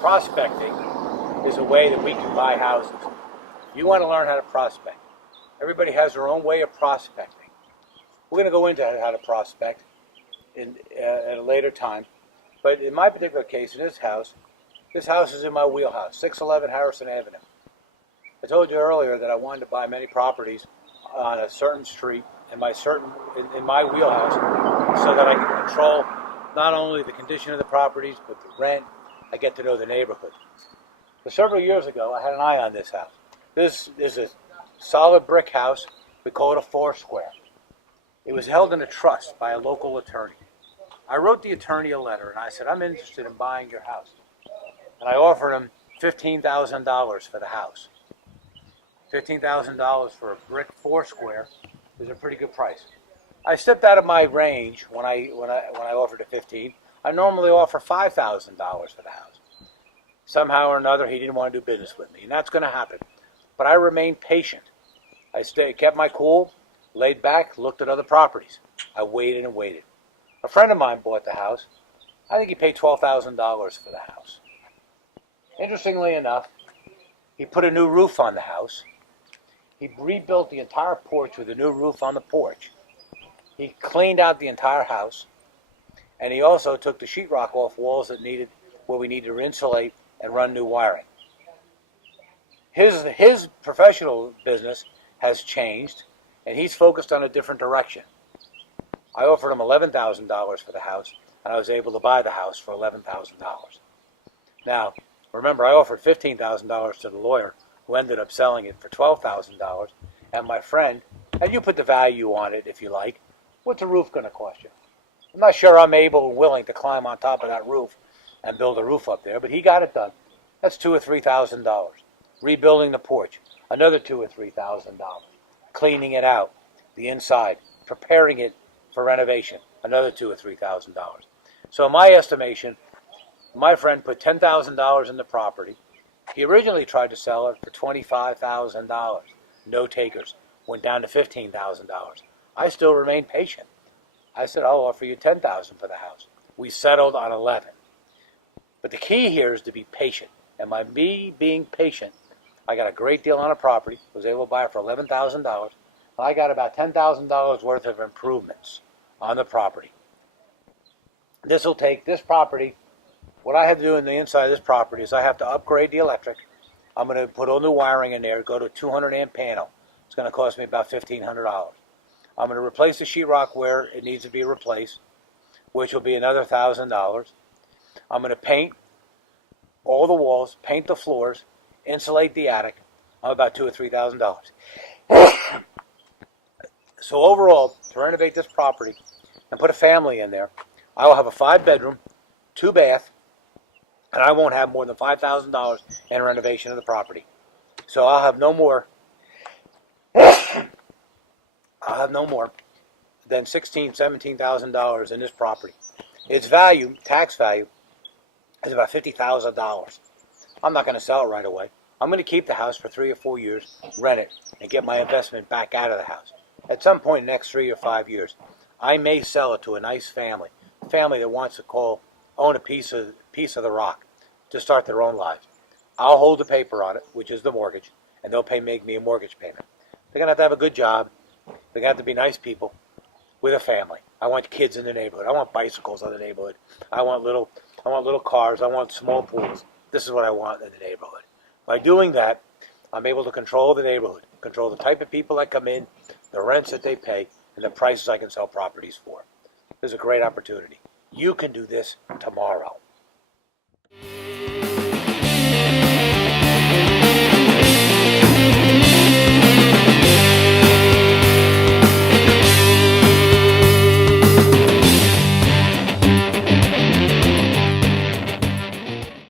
Prospecting is a way that we can buy houses. You want to learn how to prospect. Everybody has their own way of prospecting. We're going to go into how to prospect at a later time. But in my particular case, in this house is in my wheelhouse, 611 Harrison Avenue. I told you earlier that I wanted to buy many properties on a certain street in my wheelhouse so that I can control not only the condition of the properties, but the rent. I get to know the neighborhood. So several years ago, I had an eye on this house. This is a solid brick house. We call it a four-square. It was held in a trust by a local attorney. I wrote the attorney a letter, and I said, I'm interested in buying your house. And I offered him $15,000 for the house. $15,000 for a brick four-square is a pretty good price. I stepped out of my range when I offered the 15. I normally offer $5,000 for the house. Somehow or another, he didn't want to do business with me, and that's going to happen. But I remained patient. I kept my cool, laid back, looked at other properties. I waited and waited. A friend of mine bought the house. I think he paid $12,000 for the house. Interestingly enough, he put a new roof on the house. He rebuilt the entire porch with a new roof on the porch. He cleaned out the entire house. And he also took the sheetrock off walls where we needed to insulate and run new wiring. His professional business has changed, and he's focused on a different direction. I offered him $11,000 for the house, and I was able to buy the house for $11,000. Now, remember, I offered $15,000 to the lawyer, who ended up selling it for $12,000, and my friend, and you put the value on it if you like, what's the roof going to cost you? I'm not sure I'm able and willing to climb on top of that roof and build a roof up there, but he got it done. That's $2,000 or $3,000. Rebuilding the porch, another $2,000 or $3,000. Cleaning it out, the inside, preparing it for renovation, another $2,000 or $3,000. So in my estimation, my friend put $10,000 in the property. He originally tried to sell it for $25,000. No takers. Went down to $15,000. I still remained patient. I said, I'll offer you $10,000 for the house. We settled on $11,000. But the key here is to be patient. And by me being patient, I got a great deal on a property. Was able to buy it for $11,000. And I got about $10,000 worth of improvements on the property. This will take this property. What I have to do in the inside of this property is I have to upgrade the electric. I'm going to put all new wiring in there, go to a 200 amp panel. It's going to cost me about $1,500. I'm going to replace the sheetrock where it needs to be replaced, which will be another $1,000. I'm going to paint all the walls, paint the floors, insulate the attic. I'm about $2,000 or $3,000. So overall, to renovate this property and put a family in there, I will have a 5-bedroom, 2-bath, and I won't have more than $5,000 in renovation of the property. So I'll have no more than $16,000, $17,000 in this property. Its value, tax value, is about $50,000. I'm not going to sell it right away. I'm going to keep the house for 3 or 4 years, rent it, and get my investment back out of the house. At some point in the next 3 or 5 years, I may sell it to a nice family, a family that wants to own a piece of the rock to start their own lives. I'll hold the paper on it, which is the mortgage, and they'll make me a mortgage payment. They're going to have a good job. They're going to have to be nice people with a family. I want kids in the neighborhood. I want bicycles in the neighborhood. I want little cars. I want small pools. This is what I want in the neighborhood. By doing that, I'm able to control the neighborhood, control the type of people that come in, the rents that they pay, and the prices I can sell properties for. This is a great opportunity. You can do this tomorrow.